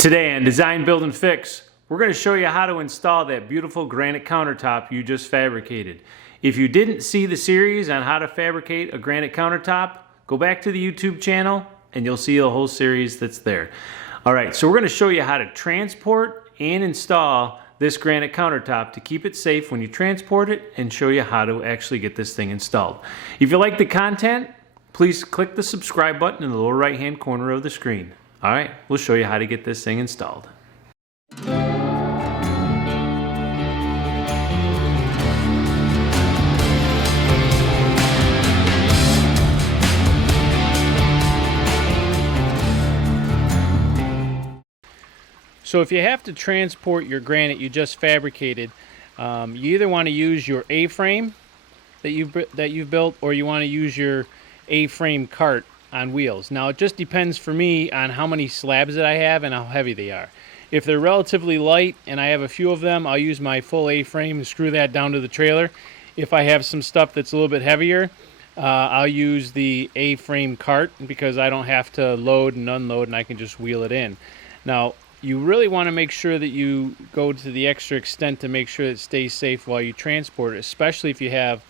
Today on Design, Build, and Fix, we're going to show you how to install that beautiful granite countertop you just fabricated. If you didn't see the series on how to fabricate a granite countertop, go back to the YouTube channel and you'll see a whole series that's there. Alright, so we're going to show you how to transport and install this granite countertop to keep it safe when you transport it, and show you how to actually get this thing installed. If you like the content, please click the subscribe button in the lower right hand corner of the screen. Alright, we'll show you how to get this thing installed. So if you have to transport your granite you just fabricated, you either want to use your A-frame that you've built, or you want to use your A-frame cart on wheels. Now it just depends for me on how many slabs that I have and how heavy they are. If they're relatively light and I have a few of them, I'll use my full A-frame and screw that down to the trailer. If I have some stuff that's a little bit heavier, I'll use the A-frame cart because I don't have to load and unload and I can just wheel it in. Now you really want to make sure that you go to the extra extent to make sure it stays safe while you transport it, especially if you have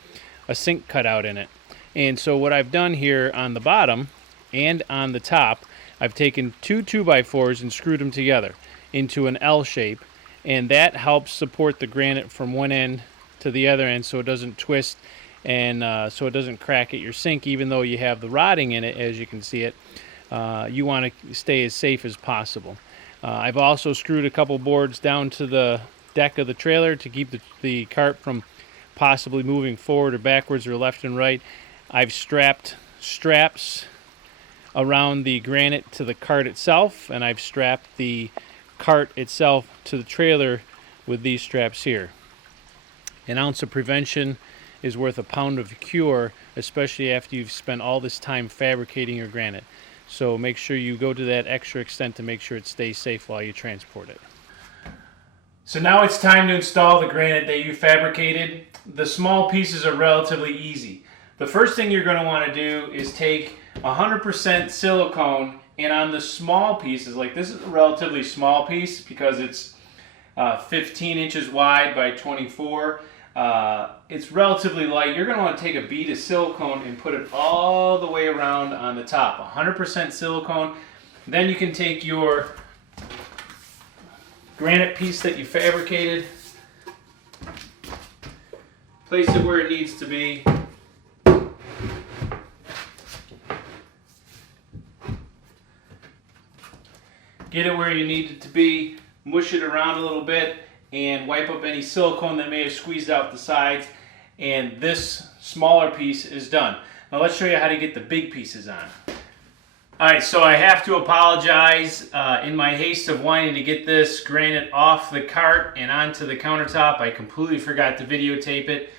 a sink cut out in it. And so what I've done here on the bottom and on the top, I've taken two 2x4s and screwed them together into an L shape, and that helps support the granite from one end to the other end so it doesn't twist and so it doesn't crack at your sink. Even though you have the rodding in it, as you can see it, you want to stay as safe as possible. I've also screwed a couple boards down to the deck of the trailer to keep the cart from possibly moving forward or backwards or left and right. I've strapped straps around the granite to the cart itself, and I've strapped the cart itself to the trailer with these straps here. An ounce of prevention is worth a pound of cure, especially after you've spent all this time fabricating your granite. So make sure you go to that extra extent to make sure it stays safe while you transport it. So now it's time to install the granite that you fabricated. The small pieces are relatively easy. The first thing you're going to want to do is take 100% silicone, and on the small pieces, like this is a relatively small piece because it's 15 inches wide by 24. It's relatively light. You're going to want to take a bead of silicone and put it all the way around on the top. 100% silicone. Then you can take your granite piece that you fabricated, place it where it needs to be. Get it where you need it to be, mush it around a little bit, and wipe up any silicone that may have squeezed out the sides, and this smaller piece is done. Now let's show you how to get the big pieces on. Alright, so I have to apologize in my haste of wanting to get this granite off the cart and onto the countertop. I completely forgot to videotape it,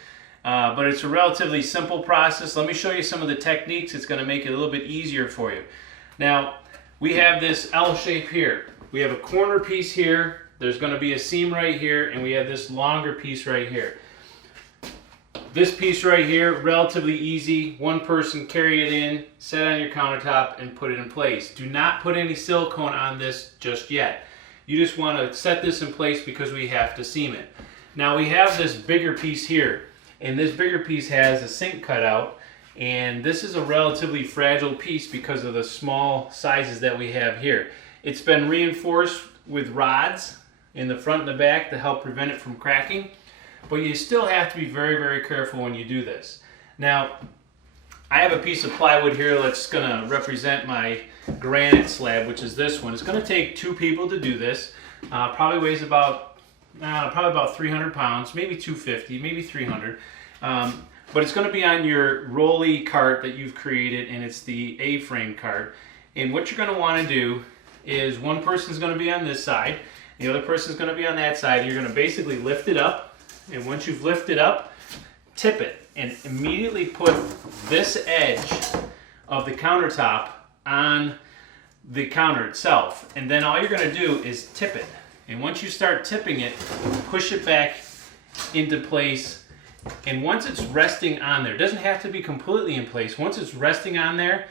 but it's a relatively simple process. Let me show you some of the techniques. It's going to make it a little bit easier for you. Now, we have this L shape here. We have a corner piece here. There's going to be a seam right here, and we have this longer piece right here. This piece right here, relatively easy. One person carry it in, set it on your countertop, and put it in place. Do not put any silicone on this just yet. You just want to set this in place because we have to seam it. Now we have this bigger piece here, and this bigger piece has a sink cut out. And this is a relatively fragile piece because of the small sizes that we have here. It's been reinforced with rods in the front and the back to help prevent it from cracking, but you still have to be very, very careful when you do this. Now, I have a piece of plywood here that's going to represent my granite slab, which is this one. It's going to take two people to do this. Probably weighs about 300 pounds, maybe 250, maybe 300. But it's going to be on your rolly cart that you've created, and it's the A-frame cart. And what you're going to want to do is one person's going to be on this side, the other person's going to be on that side. You're going to basically lift it up, and once you've lifted up, tip it, and immediately put this edge of the countertop on the counter itself. And then all you're going to do is tip it. And once you start tipping it, push it back into place. And once it's resting on there, it doesn't have to be completely in place. Once it's resting on there,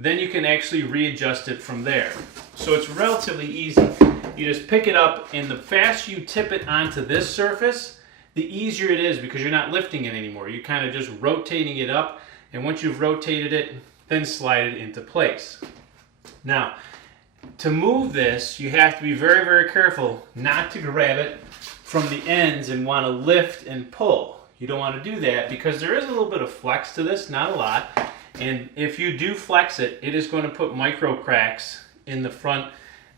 then you can actually readjust it from there. So it's relatively easy. You just pick it up, and the faster you tip it onto this surface, the easier it is because you're not lifting it anymore. You're kind of just rotating it up, and once you've rotated it, then slide it into place. Now, to move this, you have to be very, very careful not to grab it from the ends and want to lift and pull. You don't want to do that because there is a little bit of flex to this, not a lot. And if you do flex it, it is going to put micro cracks in the front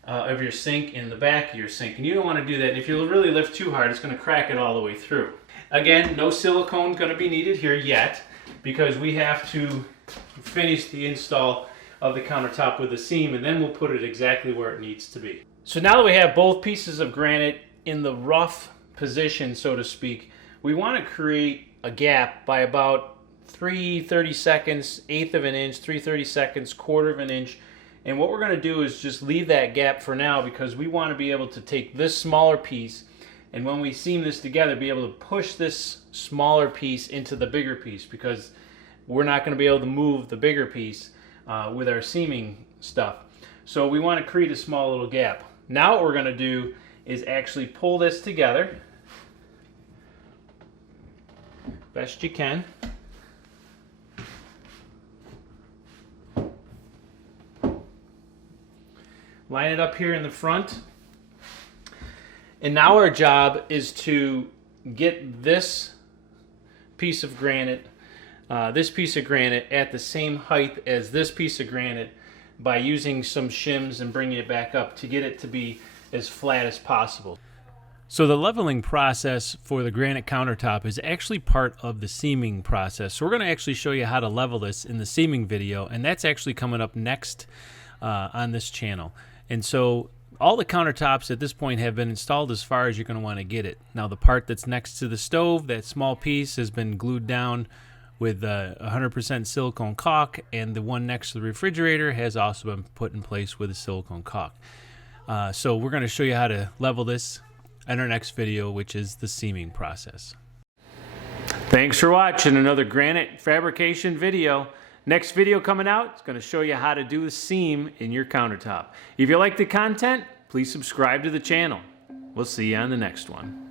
of your sink, in the back of your sink. And you don't want to do that. And if you really lift too hard, it's going to crack it all the way through. Again, no silicone going to be needed here yet because we have to finish the install of the countertop with the seam, and then we'll put it exactly where it needs to be. So now that we have both pieces of granite in the rough position, so to speak, we want to create a gap by about 3/32, eighth of an inch, 3/32, quarter of an inch. And what we're going to do is just leave that gap for now because we want to be able to take this smaller piece, and when we seam this together, be able to push this smaller piece into the bigger piece because we're not going to be able to move the bigger piece with our seaming stuff. So we want to create a small little gap. Now what we're going to do is actually pull this together best you can. Line it up here in the front. And now our job is to get this piece of granite at the same height as this piece of granite by using some shims and bringing it back up to get it to be as flat as possible. So the leveling process for the granite countertop is actually part of the seaming process. So we're going to actually show you how to level this in the seaming video, and that's actually coming up next on this channel. And so all the countertops at this point have been installed as far as you're going to want to get it. Now the part that's next to the stove, that small piece, has been glued down with 100% silicone caulk, and the one next to the refrigerator has also been put in place with a silicone caulk. So we're going to show you how to level this in our next video, which is the seaming process. Thanks for watching another granite fabrication video. Next video coming out is going to show you how to do a seam in your countertop. If you like the content, please subscribe to the channel. We'll see you on the next one.